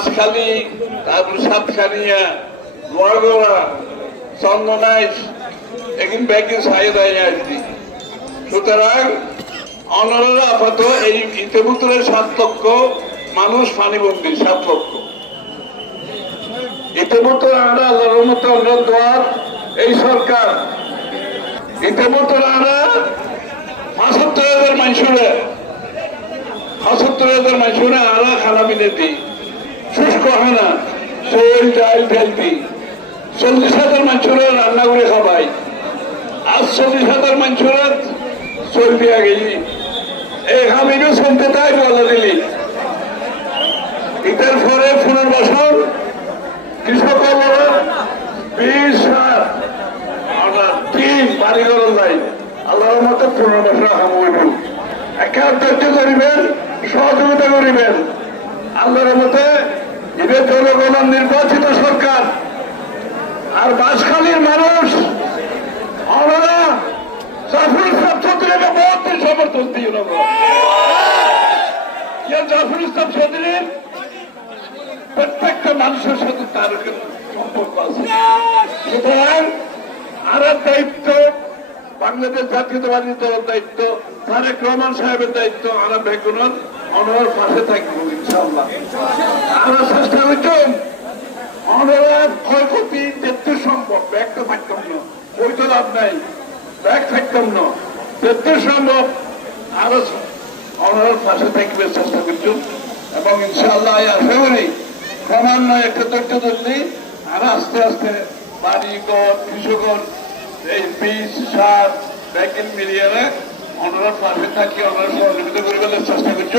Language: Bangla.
বাঁশখালী, তারপর সাতখানিয়া, লোহাগড়া, চন্দনাইশ এখন ব্যাংকে সাইদায় আসছি। সুতরাং অনারা আপাতত এই ইতিমধ্যে 7 লক্ষ মানুষ পানিবন্দী, 7 লক্ষ ইতিমধ্যে আমরা আল্লাহর রহমতে অনুরোধ দোয়ার এই সরকার ইতিমধ্যে আমরা 75,000 মানুষের আরা খানা মিলে দিই, শুষ্ক হয় না, শোল ডাল ঢেল দিই। 40,000 মানুষের রান্না করে খাবাই। আজ 40,000 মানুষের চল দিয়া গেলি, এই হামিনও শুনতে তাই বলা দিলি। এটার পরে পুনর্বাসন কৃষক বিশ আমরা 3 বাড়িঘর নাই, আল্লাহর মতো পুনর্বাসন হামইব। একে ধৈর্য করিবেন, সহযোগিতা করিবেন। আল্লাহর মতে এদের জনগণের নির্বাচিত সরকার। আর বাঁশখালীর মানুষ আমরা জাফর ইসলাম চৌধুরীকে বহুত সমর্থন দিই। জাফর ইসলাম চৌধুরীর প্রত্যেকটা মানুষের সাথে তার সম্পর্ক আছে। সুতরাং আর দায়িত্ব বাংলাদেশ জাতীয়তাবাদী দলের দায়িত্ব, তারেক রহমান সাহেবের দায়িত্ব। আমরা বেগুনের অনর পাশে থাকবো ইনশাআল্লাহ। আমরা চেষ্টা করতাম অনরার ক্ষয়ক্ষতি যেতে সম্ভব ব্যাগ তো থাকতাম না, ওই তো লাভ নাই, ব্যাগ থাকতাম না, যেতে সম্ভব আরো অনরার পাশে থাকবে চেষ্টা করতাম। এবং ইনশাআল্লাহ আশা করি ক্রমান্বয়ে একটা ধৈর্য ধরলে আর আস্তে আস্তে বাড়িঘর, কৃষকগণ এই বীজ, সার, ব্যাগিন মিলিয়ে অনরার পাশে থাকি, অনরার সহযোগিতা করিবার চেষ্টা করছি।